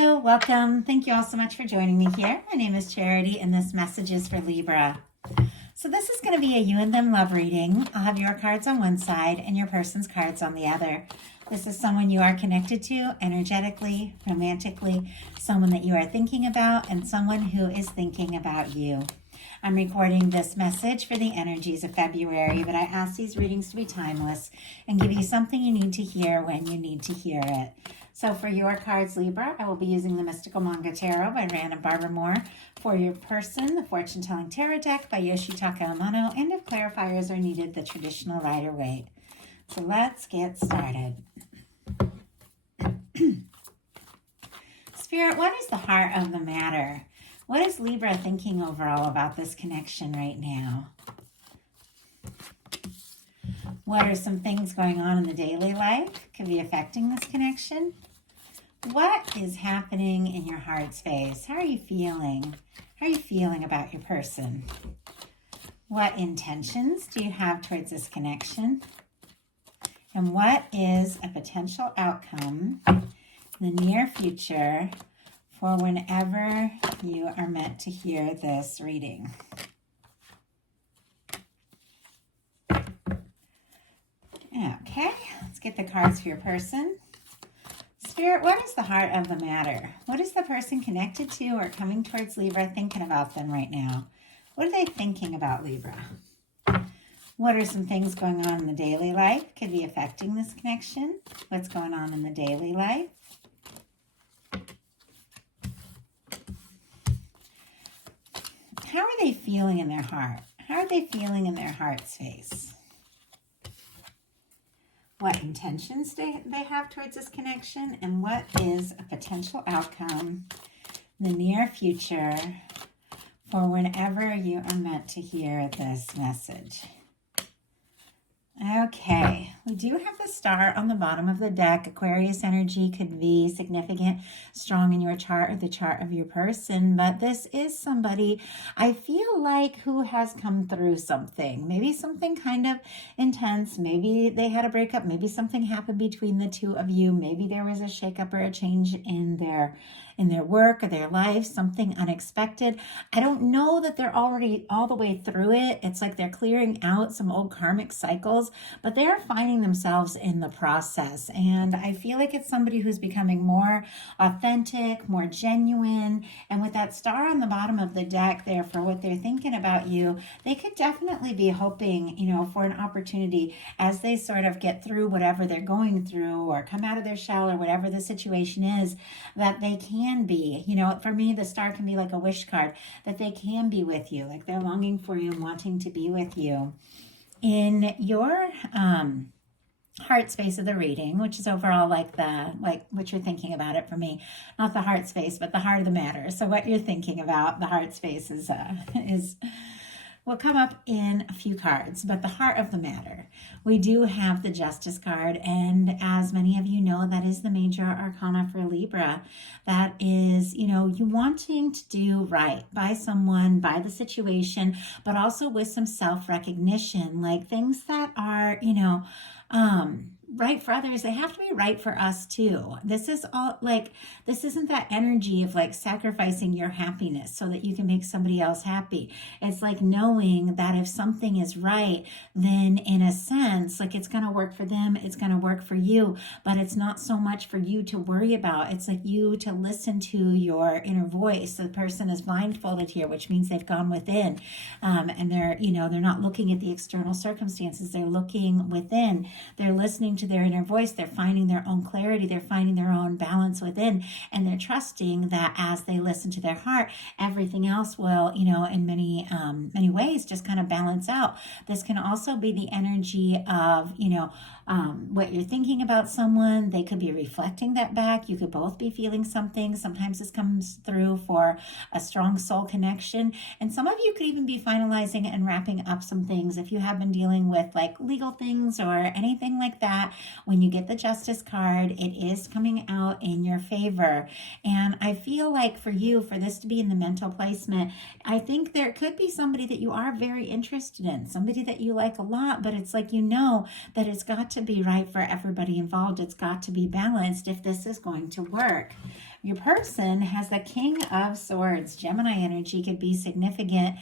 Hello, welcome. Thank you all so much for joining me here. My name is Charity, and this message is for Libra. So this is going to be a you and them love reading. I'll have your cards on one side and your person's cards on the other. This is someone you are connected to energetically, romantically, someone that you are thinking about, and someone who is thinking about you. I'm recording this message for the energies of February, but I ask these readings to be timeless and give you something you need to hear when you need to hear it. So for your cards, Libra, I will be using the Mystical Manga Tarot by Rand and Barbara Moore. For your person, the Fortune Telling Tarot Deck by Yoshitaka Amano. And if clarifiers are needed, the traditional Rider-Waite. So let's get started. Spirit, what is the heart of the matter? What is Libra thinking overall about this connection right now? What are some things going on in the daily life could be affecting this connection? What is happening in your heart space? How are you feeling? How are you feeling about your person? What intentions do you have towards this connection? And what is a potential outcome in the near future for whenever you are meant to hear this reading? Okay, let's get the cards for your person. Spirit, what is the heart of the matter? What is the person connected to or coming towards Libra thinking about them right now? What are they thinking about Libra? What are some things going on in the daily life could be affecting this connection? What's going on in the daily life? How are they feeling in their heart? How are they feeling in their heart space? What intentions they have towards this connection, and what is a potential outcome in the near future for whenever you are meant to hear this message. Okay, we do have the star on the bottom of the deck. Aquarius energy could be significant, strong in your chart or the chart of your person, but this is somebody I feel like who has come through something. Maybe something kind of intense. Maybe they had a breakup. Maybe something happened between the two of you. Maybe there was a shakeup or a change in their work or their life, something unexpected. I don't know that they're already all the way through it. It's like they're clearing out some old karmic cycles, but they're finding themselves in the process. And I feel like it's somebody who's becoming more authentic, more genuine. And with that star on the bottom of the deck there for what they're thinking about you, they could definitely be hoping, for an opportunity as they sort of get through whatever they're going through or come out of their shell or whatever the situation is, that they can be, for me, the star can be like a wish card, that they can be with you, like they're longing for you and wanting to be with you. In your heart space of the reading, which is overall like what you're thinking about it for me, not the heart space, but the heart of the matter. So what you're thinking about, the heart space is will come up in a few cards, but the heart of the matter. We do have the Justice card, and as many of you know, that is the major arcana for Libra. That is, you wanting to do right by someone, by the situation, but also with some self-recognition, like things that are, right for others, they have to be right for us too. This is all this isn't that energy of sacrificing your happiness so that you can make somebody else happy. It's like knowing that if something is right, then in a sense, it's going to work for them, it's going to work for you, but it's not so much for you to worry about. It's like you to listen to your inner voice. The person is blindfolded here, which means they've gone within, and they're not looking at the external circumstances. They're looking within. They're listening to their inner voice. They're finding their own clarity. They're finding their own balance within, and they're trusting that as they listen to their heart, everything else will, in many ways just kind of balance out. This can also be the energy of, what you're thinking about someone. They could be reflecting that back. You could both be feeling something. Sometimes this comes through for a strong soul connection. And some of you could even be finalizing and wrapping up some things. If you have been dealing with legal things or anything like that, when you get the Justice card, it is coming out in your favor. And I feel like for you, for this to be in the mental placement, I think there could be somebody that you are very interested in, somebody that you like a lot, but it's like that it's got to be right for everybody involved. It's got to be balanced if this is going to work. Your person has the King of Swords. Gemini energy could be significant.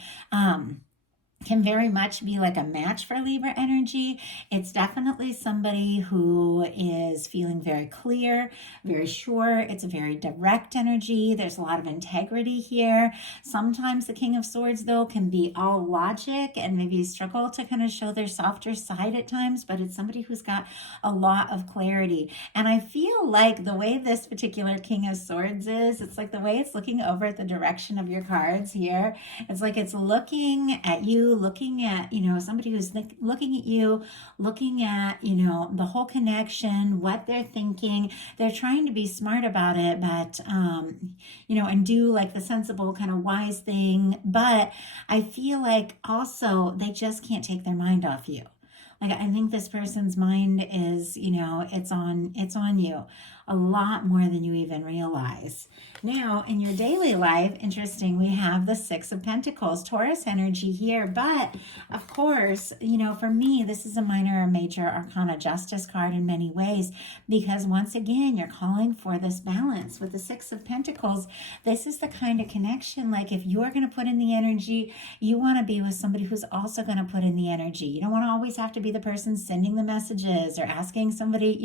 Can very much be like a match for Libra energy. It's definitely somebody who is feeling very clear, very sure. It's a very direct energy. There's a lot of integrity here. Sometimes the King of Swords, though, can be all logic and maybe struggle to kind of show their softer side at times, but it's somebody who's got a lot of clarity. And I feel like the way this particular King of Swords is, it's like the way it's looking over at the direction of your cards here. It's like it's looking at you, looking at, somebody who's looking at you, looking at, the whole connection, what they're thinking. They're trying to be smart about it, but, and do like the sensible kind of wise thing. But I feel like also they just can't take their mind off you. Like, I think this person's mind is, it's on you a lot more than you even realize. Now, in your daily life, interesting, we have the Six of Pentacles, Taurus energy here. But, of course, for me, this is a minor or major arcana justice card in many ways, because once again, you're calling for this balance. With the Six of Pentacles, this is the kind of connection, like if you're going to put in the energy, you want to be with somebody who's also going to put in the energy. You don't want to always have to be the person sending the messages or asking somebody,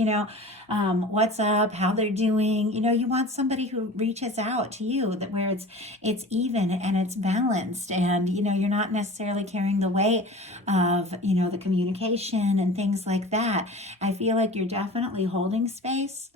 what's up, how they're doing. You want somebody who reaches out to you, that where it's even and it's balanced, and you're not necessarily carrying the weight of the communication and things like that. I feel like you're definitely holding space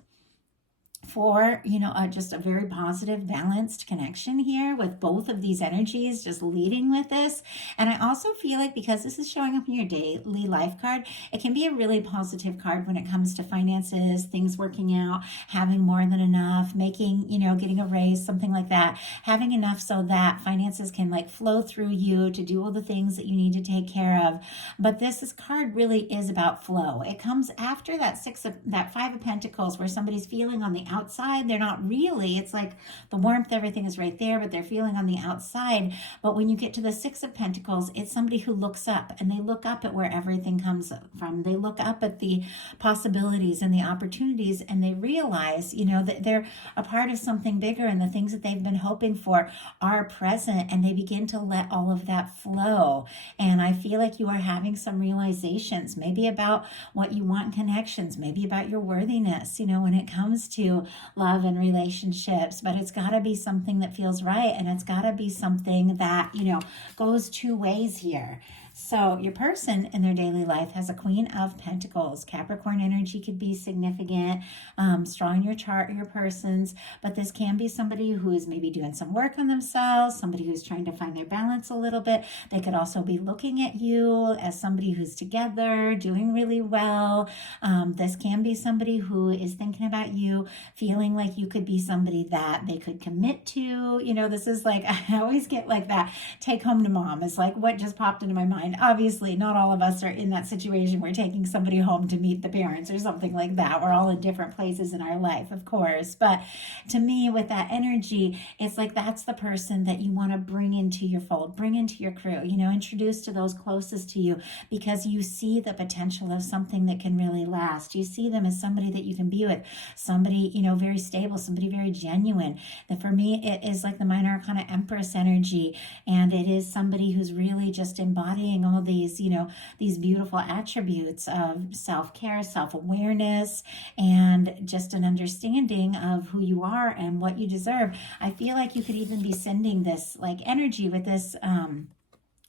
for just a very positive, balanced connection here with both of these energies just leading with this. And I also feel like because this is showing up in your daily life card, it can be a really positive card when it comes to finances, things working out, having more than enough, making, getting a raise, something like that, having enough so that finances can like flow through you to do all the things that you need to take care of. But this card really is about flow. It comes after that Five of Pentacles, where somebody's feeling on the outside. They're not really. It's like the warmth, everything is right there, but they're feeling on the outside. But when you get to the Six of Pentacles, it's somebody who looks up, and they look up at where everything comes from. They look up at the possibilities and the opportunities, and they realize, that they're a part of something bigger, and the things that they've been hoping for are present, and they begin to let all of that flow. And I feel like you are having some realizations, maybe about what you want in connections, maybe about your worthiness, when it comes to love and relationships. But it's got to be something that feels right, and it's got to be something that goes two ways here. So your person in their daily life has a Queen of Pentacles. Capricorn energy could be significant, strong in your chart or your person's, but this can be somebody who is maybe doing some work on themselves, somebody who's trying to find their balance a little bit. They could also be looking at you as somebody who's together, doing really well. This can be somebody who is thinking about you, feeling like you could be somebody that they could commit to. This is like, I always get like that take home to mom is like what just popped into my mind. Obviously, not all of us are in that situation. We're taking somebody home to meet the parents or something like that. We're all in different places in our life, of course. But to me, with that energy, it's like that's the person that you want to bring into your fold, bring into your crew, introduce to those closest to you, because you see the potential of something that can really last. You see them as somebody that you can be with, somebody, very stable, somebody very genuine. That for me, it is like the minor arcana Empress energy, and it is somebody who's really just embodying all these, these beautiful attributes of self-care, self-awareness, and just an understanding of who you are and what you deserve. I feel like you could even be sending this like energy with this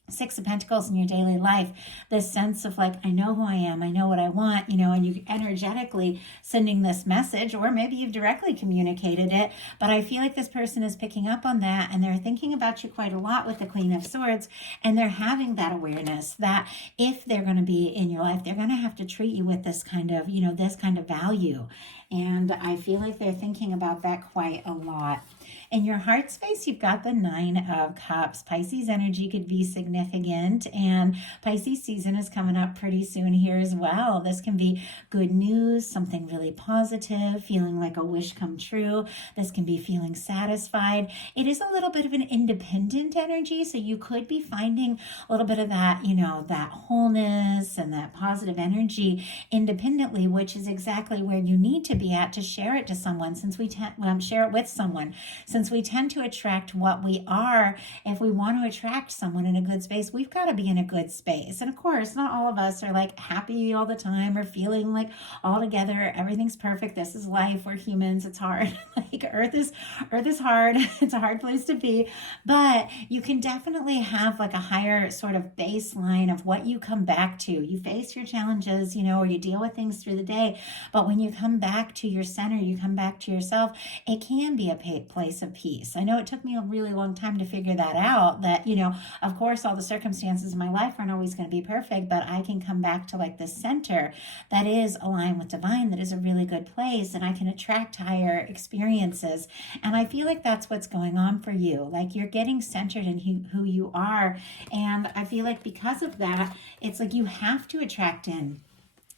Six of Pentacles in your daily life, this sense of like, I know who I am, I know what I want, and you energetically sending this message, or maybe you've directly communicated it, but I feel like this person is picking up on that, and they're thinking about you quite a lot with the Queen of Swords, and they're having that awareness that if they're going to be in your life, they're going to have to treat you with this kind of, this kind of value. And I feel like they're thinking about that quite a lot. In your heart space, you've got the Nine of Cups. Pisces energy could be significant, and Pisces season is coming up pretty soon here as well. This can be good news, something really positive, feeling like a wish come true. This can be feeling satisfied. It is a little bit of an independent energy, so you could be finding a little bit of that, that wholeness and that positive energy independently, which is exactly where you need to be at to share it to someone, since we share it with someone, since we tend to attract what we are. If we want to attract someone in a good space, we've got to be in a good space. And of course, not all of us are like happy all the time or feeling like all together, everything's perfect. This is life. We're humans. It's hard. Like Earth is hard. It's a hard place to be. But you can definitely have like a higher sort of baseline of what you come back to. You face your challenges, or you deal with things through the day. But when you come back to your center, you come back to yourself, it can be a place of peace. I know it took me a really long time to figure that out, that, of course, all the circumstances in my life aren't always going to be perfect, but I can come back to like the center that is aligned with divine, that is a really good place, and I can attract higher experiences. And I feel like that's what's going on for you. Like you're getting centered in who you are. And I feel like because of that, it's like you have to attract in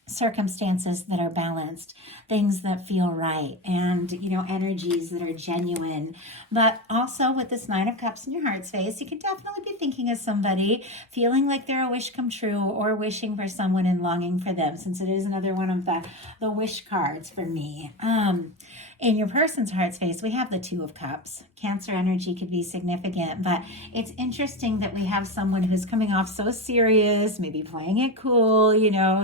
circumstances that are balanced, things that feel right, and energies that are genuine. But also with this Nine of Cups in your heart space, you could definitely be thinking of somebody, feeling like they're a wish come true, or wishing for someone and longing for them, since it is another one of the wish cards for me. In your person's heart space, we have the Two of Cups. Cancer energy could be significant, but it's interesting that we have someone who's coming off so serious, maybe playing it cool,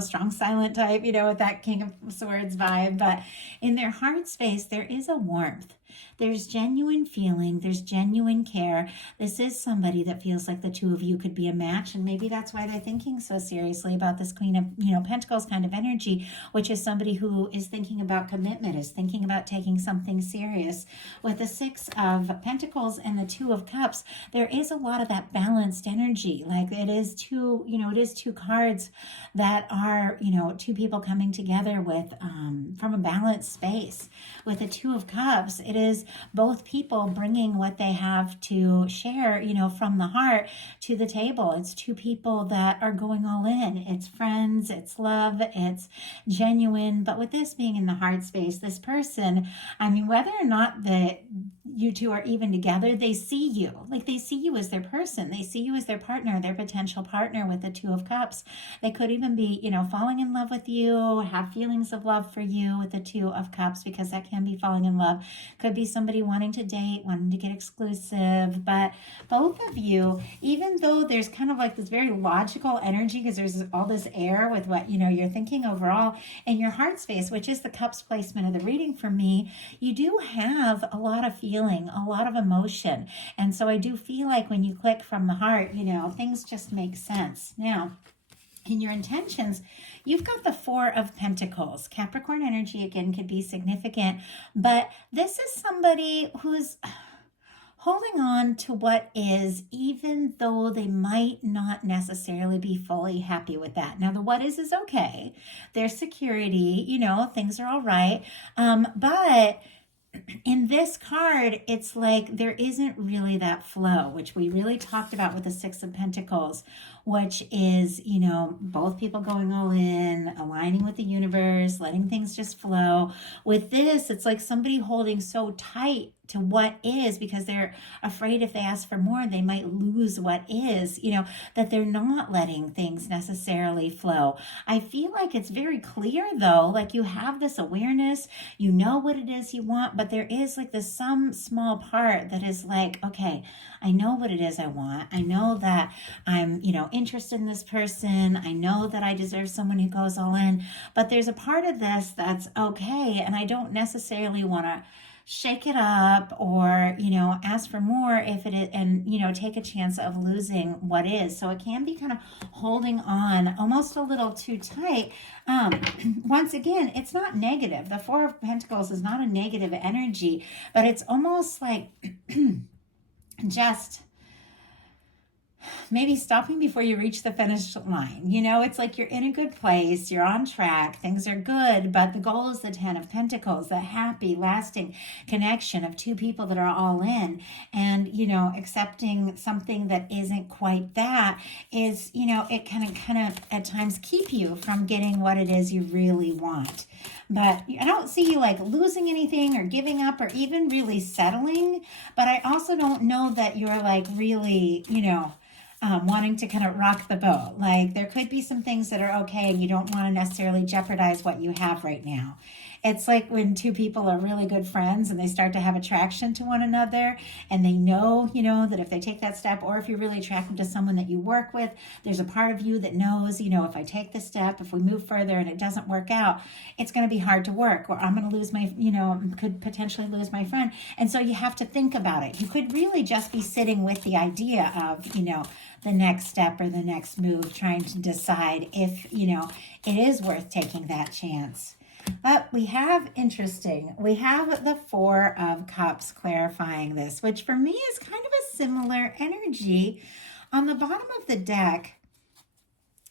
strong silent type, with that King of Swords vibe. But in their heart space, there is a warmth. There's genuine feeling. There's genuine care. This is somebody that feels like the two of you could be a match. And maybe that's why they're thinking so seriously about this Queen of, Pentacles kind of energy, which is somebody who is thinking about commitment, is thinking about taking something serious. With the Six of Pentacles and the Two of Cups, there is a lot of that balanced energy. Like it is two cards that are, two people coming together with, from a balanced space. With the Two of Cups, it is both people bringing what they have to share, from the heart to the table. It's two people that are going all in. It's friends, it's love, it's genuine. But with this being in the heart space, this person, whether or not that you two are even together, they see you. Like they see you as their person. They see you as their partner, their potential partner with the Two of Cups. They could even be, falling in love with you, have feelings of love for you with the Two of Cups, because that can be falling in love. Could be somebody wanting to date, wanting to get exclusive. But both of you, even though there's kind of like this very logical energy, because there's all this air with what, you're thinking overall in your heart space, which is the Cups placement of the reading for me, you do have a lot of feeling, a lot of emotion. And so I do feel like when you click from the heart, things just make sense. Now, in your intentions, you've got the Four of Pentacles. Capricorn energy, again, could be significant, but this is somebody who's holding on to what is, even though they might not necessarily be fully happy with that. Now, the what is okay. There's security, things are all right. But in this card, it's like there isn't really that flow, which we really talked about with the Six of Pentacles, which is, both people going all in, aligning with the universe, letting things just flow. With this, it's like somebody holding so tight to what is, because they're afraid if they ask for more, they might lose what is, that they're not letting things necessarily flow. I feel like it's very clear though, like you have this awareness, you know what it is you want, but there is like this some small part that is like, okay, I know what it is I want. I know that I'm, interested in this person. I know that I deserve someone who goes all in, but there's a part of this that's okay. And I don't necessarily want to shake it up or, ask for more if it is, and, take a chance of losing what is. So it can be kind of holding on almost a little too tight. Once again, it's not negative. The Four of Pentacles is not a negative energy, but it's almost like just maybe stopping before you reach the finish line. It's like you're in a good place, you're on track, things are good, but the goal is the Ten of Pentacles, the happy, lasting connection of two people that are all in. And, accepting something that isn't quite that is, it can kind of at times keep you from getting what it is you really want. But I don't see you like losing anything or giving up or even really settling. But I also don't know that you're like really, wanting to kind of rock the boat. Like there could be some things that are okay and you don't want to necessarily jeopardize what you have right now. It's like when two people are really good friends and they start to have attraction to one another, and they know, that if they take that step, or if you're really attracted to someone that you work with, there's a part of you that knows, if I take this step, if we move further and it doesn't work out, it's going to be hard to work, or I'm going to lose my, could potentially lose my friend. And so you have to think about it. You could really just be sitting with the idea of, the next step or the next move, trying to decide if, it is worth taking that chance. But we have the Four of Cups clarifying this, which for me is kind of a similar energy. On the bottom of the deck,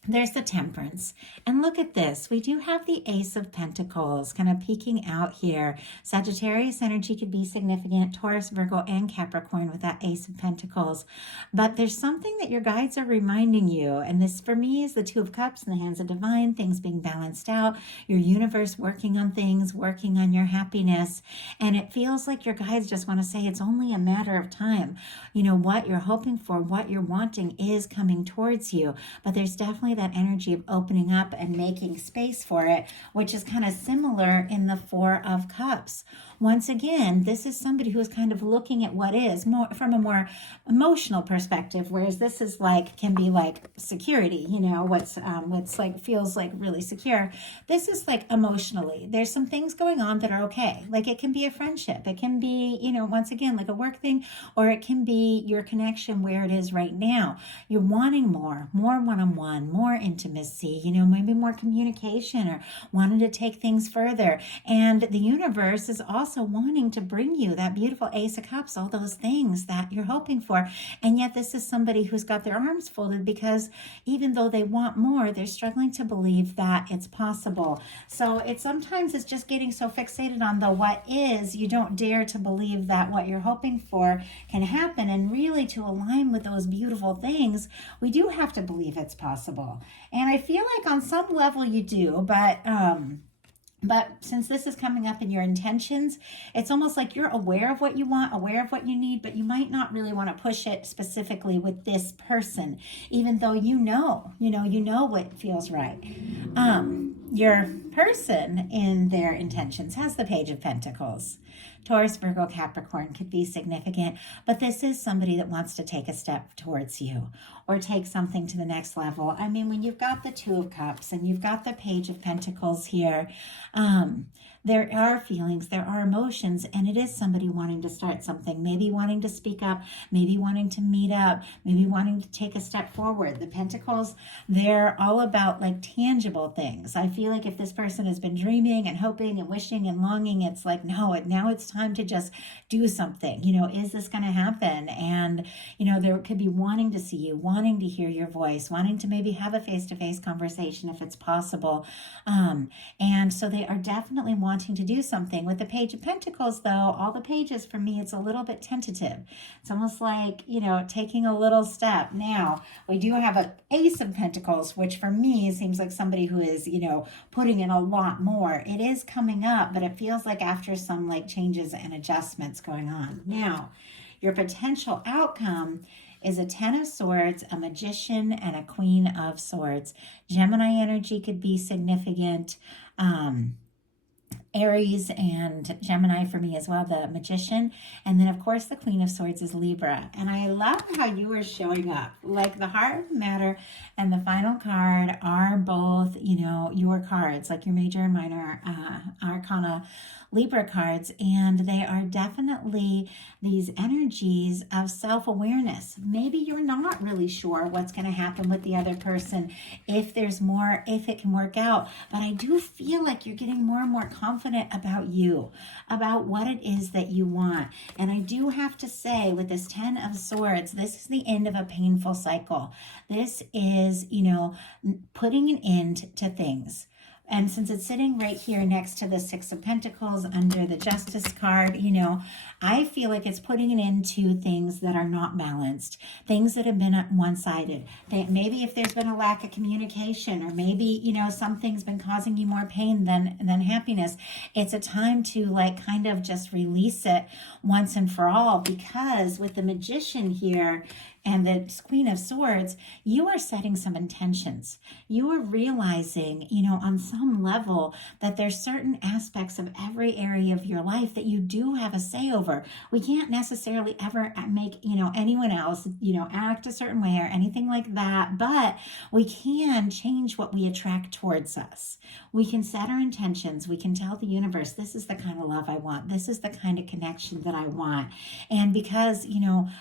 there's the Temperance. And look at this. We do have the Ace of Pentacles kind of peeking out here. Sagittarius energy could be significant. Taurus, Virgo, and Capricorn with that Ace of Pentacles. But there's something that your guides are reminding you. And this, for me, is the Two of Cups in the hands of divine, things being balanced out, your universe working on things, working on your happiness. And it feels like your guides just want to say it's only a matter of time. What you're hoping for, what you're wanting is coming towards you. But there's definitely that energy of opening up and making space for it, which is kind of similar in the Four of Cups. Once again, this is somebody who is kind of looking at what is more from a more emotional perspective, whereas this is can be like security, what's like feels like really secure. This is like emotionally, there's some things going on that are okay. Like it can be a friendship, it can be, once again, like a work thing, or it can be your connection where it is right now. You're wanting more one-on-one, more intimacy, maybe more communication, or wanting to take things further. And the universe is also wanting to bring you that beautiful Ace of Cups, all those things that you're hoping for. And yet this is somebody who's got their arms folded because even though they want more, they're struggling to believe that it's possible. So sometimes it's just getting so fixated on the what is, you don't dare to believe that what you're hoping for can happen. And really, to align with those beautiful things, we do have to believe it's possible. And I feel like on some level you do, but since this is coming up in your intentions, it's almost like you're aware of what you want, aware of what you need, but you might not really want to push it specifically with this person, even though you know what feels right. Your person in their intentions has the Page of Pentacles. Taurus, Virgo, Capricorn could be significant, but this is somebody that wants to take a step towards you or take something to the next level. I mean, when you've got the Two of Cups and you've got the Page of Pentacles here, there are feelings, there are emotions, and it is somebody wanting to start something, maybe wanting to speak up, maybe wanting to meet up, maybe wanting to take a step forward. The Pentacles, they're all about like tangible things. I feel like if this person has been dreaming and hoping and wishing and longing, it's like, no, now it's time to just do something. Is this going to happen? And, there could be wanting to see you, wanting to hear your voice, wanting to maybe have a face-to-face conversation if it's possible. And so they are definitely wanting to do something. With the Page of Pentacles, though, all the pages for me, it's a little bit tentative. It's almost like, taking a little step. Now, we do have an Ace of Pentacles, which for me seems like somebody who is, putting in a lot more. It is coming up, but it feels like after some like changes and adjustments going on. Now, your potential outcome is a Ten of Swords, a Magician, and a Queen of Swords. Gemini energy could be significant. Aries and Gemini for me as well, the Magician. And then, of course, the Queen of Swords is Libra. And I love how you are showing up. Like the Heart of Matter and the final card are both, your cards, like your major and minor arcana Libra cards. And they are definitely these energies of self-awareness. Maybe you're not really sure what's going to happen with the other person, if there's more, if it can work out. But I do feel like you're getting more and more confident about you, about what it is that you want. And I do have to say, with this Ten of Swords, this is the end of a painful cycle. This is, putting an end to things. And since it's sitting right here next to the Six of Pentacles under the Justice card, I feel like it's putting it into things that are not balanced, things that have been one-sided. Maybe if there's been a lack of communication, or maybe, something's been causing you more pain than happiness, it's a time to like kind of just release it once and for all, because with the Magician here and the Queen of Swords, you are setting some intentions. You are realizing, on some level that there's certain aspects of every area of your life that you do have a say over. We can't necessarily ever make, anyone else, act a certain way or anything like that, but we can change what we attract towards us. We can set our intentions. We can tell the universe, this is the kind of love I want. This is the kind of connection that I want. And because,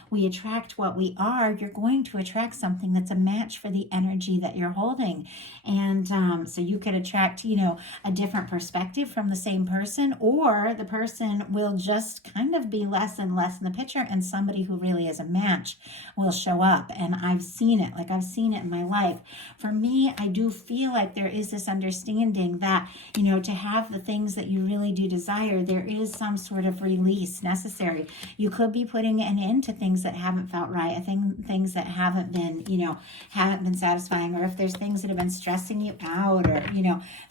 we attract what we are, you're going to attract something that's a match for the energy that you're holding. And so you could attract, a different perspective from the same person, or the person will just kind of be less and less in the picture, and somebody who really is a match will show up. And I've seen it, I've seen it in my life. For me, I do feel like there is this understanding that, to have the things that you really do desire, there is some sort of release necessary. You could be putting an end to things that haven't felt right, things that haven't been satisfying, or if there's things that have been stressing you out, or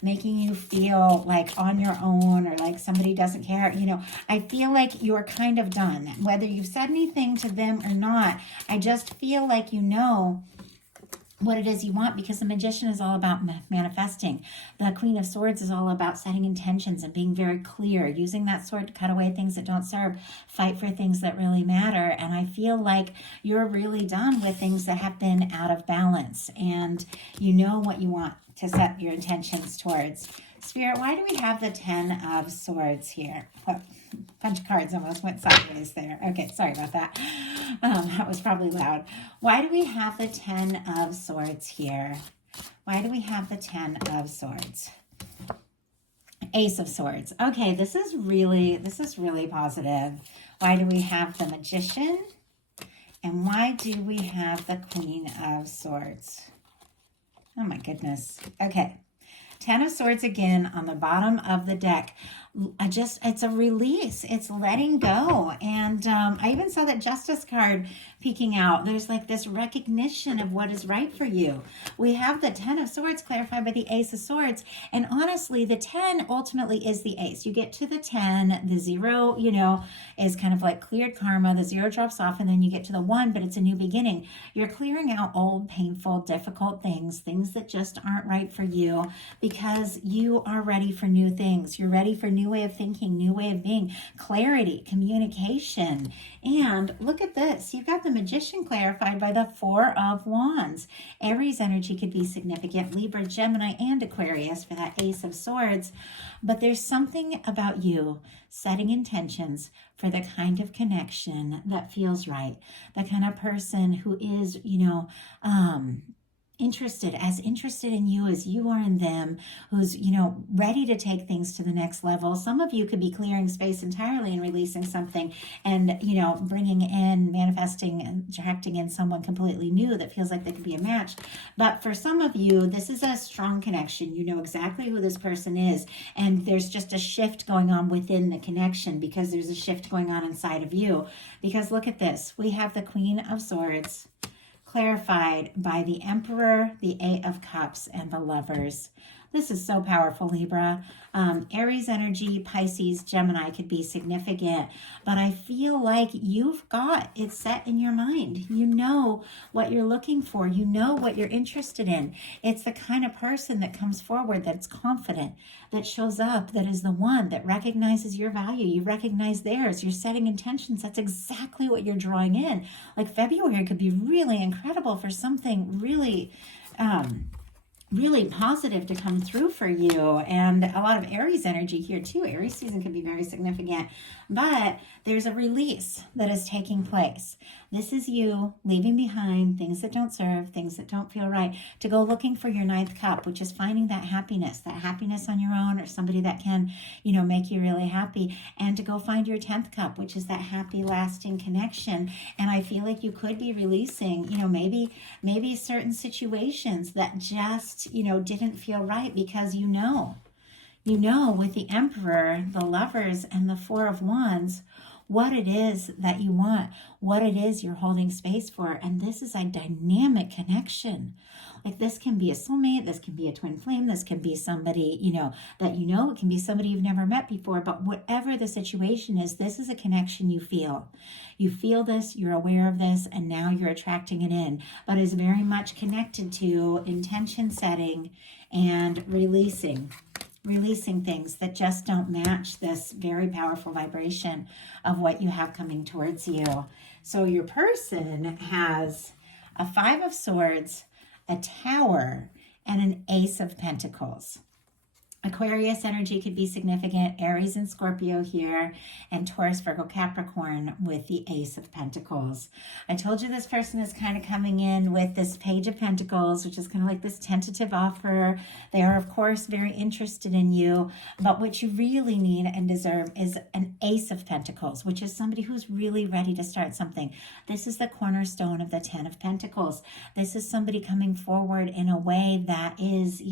making you feel like on your own, or like somebody doesn't care, I feel like you're kind of done. Whether you've said anything to them or not, I just feel like what it is you want, because the Magician is all about manifesting. The Queen of Swords is all about setting intentions and being very clear, using that sword to cut away things that don't serve, fight for things that really matter. And I feel like you're really done with things that have been out of balance, and you know what you want to set your intentions towards. Spirit, why do we have the 10 of Swords here? Oh, bunch of cards almost went sideways there. Okay, sorry about that. That was probably loud. Why do we have the 10 of Swords here? Why do we have the 10 of Swords? Ace of Swords. Okay, this is really positive. Why do we have the Magician? And why do we have the Queen of Swords? Oh my goodness. Okay. 10 of Swords again on the bottom of the deck. It's a release. It's letting go. And I even saw that Justice card peeking out. There's like this recognition of what is right for you. We have the 10 of Swords clarified by the Ace of Swords. And honestly, the 10 ultimately is the Ace. You get to the 10, the 0, is kind of like cleared karma. The 0 drops off, and then you get to the 1, but it's a new beginning. You're clearing out old, painful, difficult things that just aren't right for you, because you are ready for new things. You're ready for new way of thinking, new way of being, clarity, communication. And look at this. You've got the Magician clarified by the 4 of Wands. Aries energy could be significant. Libra, Gemini, and Aquarius for that Ace of Swords. But there's something about you setting intentions for the kind of connection that feels right. The kind of person who is, interested in you as you are in them, who's, ready to take things to the next level. Some of you could be clearing space entirely and releasing something and, bringing in, manifesting and attracting in someone completely new that feels like they could be a match. But for some of you, this is a strong connection. You know exactly who this person is. And there's just a shift going on within the connection, because there's a shift going on inside of you. Because look at this. We have the Queen of Swords clarified by the Emperor, the 8 of Cups, and the Lovers. This is so powerful, Libra. Aries energy, Pisces, Gemini could be significant, but I feel like you've got it set in your mind. You know what you're looking for. You know what you're interested in. It's the kind of person that comes forward, that's confident, that shows up, that is the one that recognizes your value. You recognize theirs. You're setting intentions. That's exactly what you're drawing in. Like February could be really incredible for something really positive to come through for you. And a lot of Aries energy here too. Aries season could be very significant, but there's a release that is taking place. This is you leaving behind things that don't serve, things that don't feel right, to go looking for your 9th cup, which is finding that happiness on your own, or somebody that can, make you really happy, and to go find your 10th cup, which is that happy, lasting connection. And I feel like you could be releasing, maybe certain situations that just, didn't feel right, because with the Emperor, the Lovers, and the 4 of Wands, what it is that you want, what it is you're holding space for. And this is a dynamic connection. Like this can be a soulmate, this can be a twin flame, this can be somebody, that it can be somebody you've never met before. But whatever the situation is, this is a connection you feel. You feel this, you're aware of this, and now you're attracting it in. But is very much connected to intention setting and releasing things that just don't match this very powerful vibration of what you have coming towards you. So your person has a 5 of Swords, a Tower, and an Ace of Pentacles. Aquarius energy could be significant, Aries and Scorpio here, and Taurus, Virgo, Capricorn with the Ace of Pentacles. I told you this person is kind of coming in with this Page of Pentacles, which is kind of like this tentative offer. They are, of course, very interested in you, but what you really need and deserve is an Ace of Pentacles, which is somebody who's really ready to start something. This is the cornerstone of the 10 of Pentacles. This is somebody coming forward in a way that is,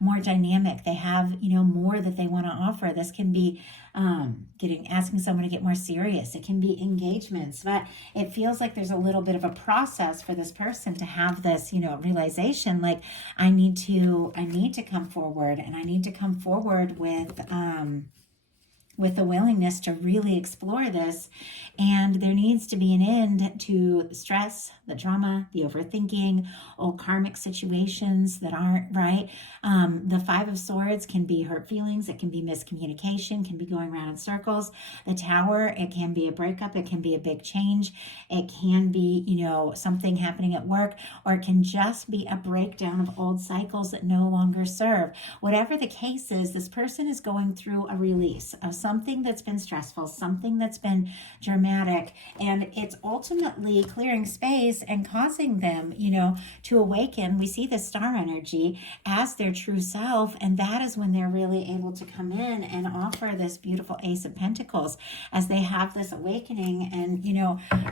more dynamic. They have more that they want to offer. This can be asking someone to get more serious. It can be engagements, but it feels like there's a little bit of a process for this person to have this, realization, like I need to come forward, and I need to come forward with the willingness to really explore this. And there needs to be an end to the stress, the drama, the overthinking, old karmic situations that aren't right. The 5 of Swords can be hurt feelings. It can be miscommunication, can be going around in circles. The Tower, it can be a breakup. It can be a big change. It can be, something happening at work, or it can just be a breakdown of old cycles that no longer serve. Whatever the case is, this person is going through a release of something that's been stressful, something that's been dramatic, and it's ultimately clearing space and causing them, to awaken. We see the star energy as their true self, and that is when they're really able to come in and offer this beautiful Ace of Pentacles as they have this awakening and,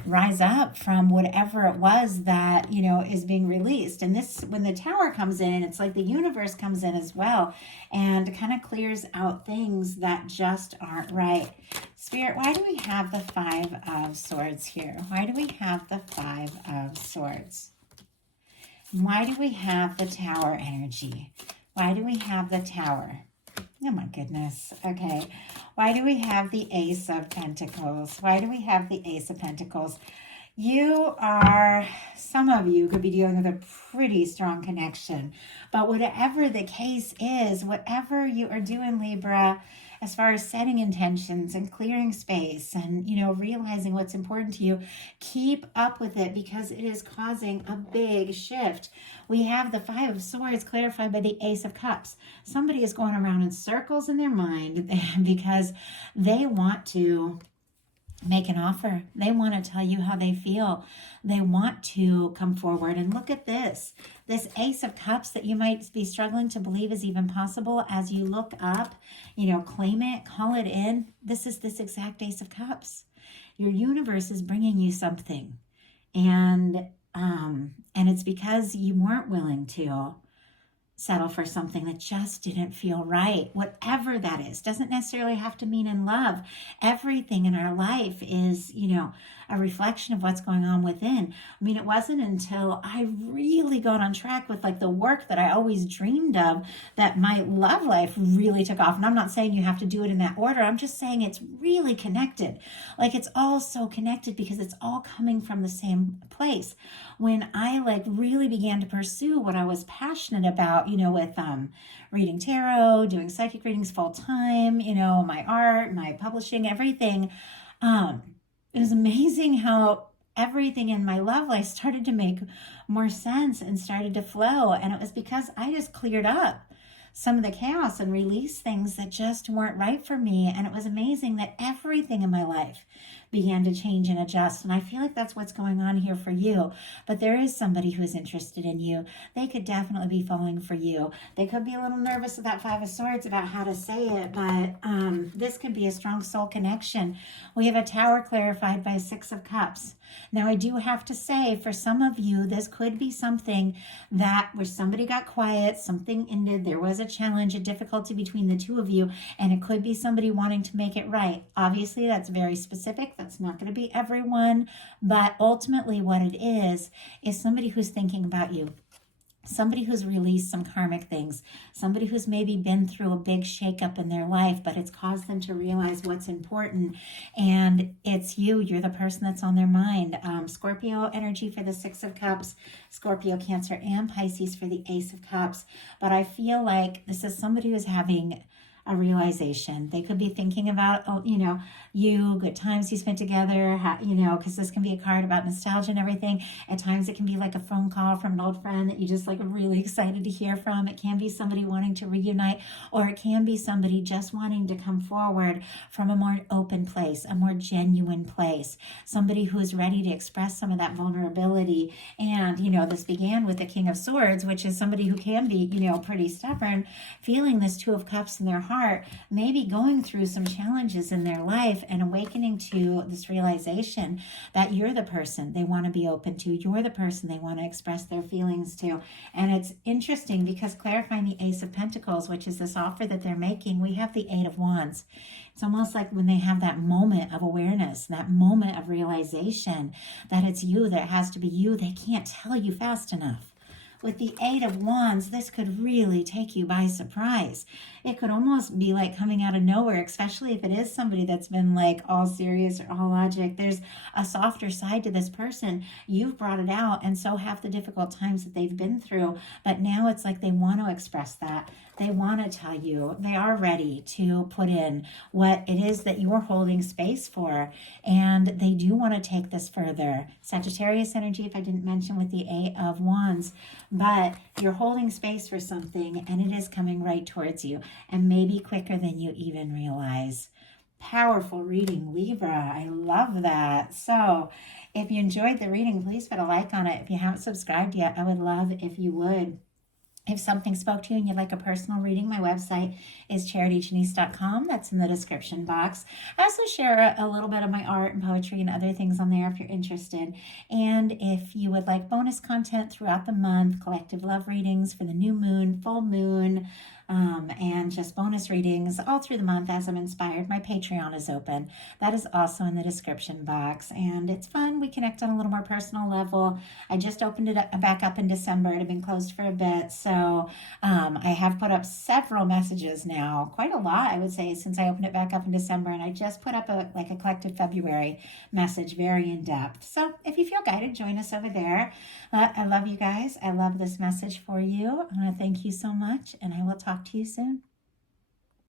rise up from whatever it was that, is being released. And this, when the Tower comes in, it's like the universe comes in as well and kind of clears out things that just aren't right. Spirit, why do we have the 5 of Swords here? Why do we have the 5 of Swords? Why do we have the Tower energy? Why do we have the Tower? Oh my goodness. Okay. Why do we have the Ace of Pentacles? Why do we have the Ace of Pentacles? Some of you could be dealing with a pretty strong connection, but whatever the case is, whatever you are doing, Libra, as far as setting intentions and clearing space and, realizing what's important to you, keep up with it because it is causing a big shift. We have the 5 of Swords clarified by the Ace of Cups. Somebody is going around in circles in their mind because they want to make an offer. They want to tell you how they feel. They want to come forward. And look at this Ace of Cups that you might be struggling to believe is even possible. As you look up, claim it, call it in. This is this exact Ace of Cups. Your universe is bringing you something. And it's because you weren't willing to settle for something that just didn't feel right. Whatever that is, doesn't necessarily have to mean in love. Everything in our life is, a reflection of what's going on within. I mean, it wasn't until I really got on track with like the work that I always dreamed of that my love life really took off. And I'm not saying you have to do it in that order. I'm just saying it's really connected. Like it's all so connected because it's all coming from the same place. When I really began to pursue what I was passionate about, with reading tarot, doing psychic readings full time, my art, my publishing, everything, it was amazing how everything in my love life started to make more sense and started to flow. And it was because I just cleared up some of the chaos and released things that just weren't right for me. And it was amazing that everything in my life began to change and adjust. And I feel like that's what's going on here for you. But there is somebody who is interested in you. They could definitely be falling for you. They could be a little nervous with that 5 of Swords about how to say it, but this could be a strong soul connection. We have a Tower clarified by 6 of Cups. Now, I do have to say, for some of you, this could be something that where somebody got quiet, something ended, there was a challenge, a difficulty between the two of you, and it could be somebody wanting to make it right. Obviously, that's very specific. That's not going to be everyone, but ultimately what it is somebody who's thinking about you. Somebody who's released some karmic things, somebody who's maybe been through a big shakeup in their life, but it's caused them to realize what's important. And it's you. You're the person that's on their mind. Scorpio energy for the Six of Cups, Scorpio, Cancer, and Pisces for the Ace of Cups. But I feel like this is somebody who's having a realization. They could be thinking about, you, good times you spent together, because this can be a card about nostalgia and everything. At times it can be like a phone call from an old friend that you just like are really excited to hear from. It can be somebody wanting to reunite, or it can be somebody just wanting to come forward from a more open place, a more genuine place, somebody who is ready to express some of that vulnerability. And, this began with the King of Swords, which is somebody who can be, pretty stubborn, feeling this Two of Cups in their heart, maybe going through some challenges in their life and awakening to this realization that you're the person they want to be open to. You're the person they want to express their feelings to. And it's interesting because clarifying the Ace of Pentacles, which is this offer that they're making, we have the Eight of Wands. It's almost like when they have that moment of awareness, that moment of realization that it's you, that it has to be you. They can't tell you fast enough. With the Eight of Wands, this could really take you by surprise. It could almost be like coming out of nowhere, especially if it is somebody that's been like all serious or all logic. There's a softer side to this person. You've brought it out, and so have the difficult times that they've been through. But now it's like they want to express that. They want to tell you. They are ready to put in what it is that you're holding space for. And they do want to take this further. Sagittarius energy, if I didn't mention, with the Eight of Wands. But you're holding space for something, and it is coming right towards you, and maybe quicker than you even realize. Powerful reading, Libra. I love that. So if you enjoyed the reading, please put a like on it. If you haven't subscribed yet, I would love if you would. If something spoke to you and you'd like a personal reading, my website is charityjanice.com. That's in the description box. I also share a little bit of my art and poetry and other things on there if you're interested. And if you would like bonus content throughout the month, collective love readings for the new moon, full moon, and just bonus readings all through the month as I'm inspired, my Patreon is open. That is also in the description box. And it's fun. We connect on a little more personal level. I just opened it back up in December. It had been closed for a bit. So I have put up several messages now, quite a lot, I would say, since I opened it back up in December. And I just put up a collective February message, very in depth. So if you feel guided, join us over there. I love you guys. I love this message for you. I want to thank you so much, and I will talk to you soon.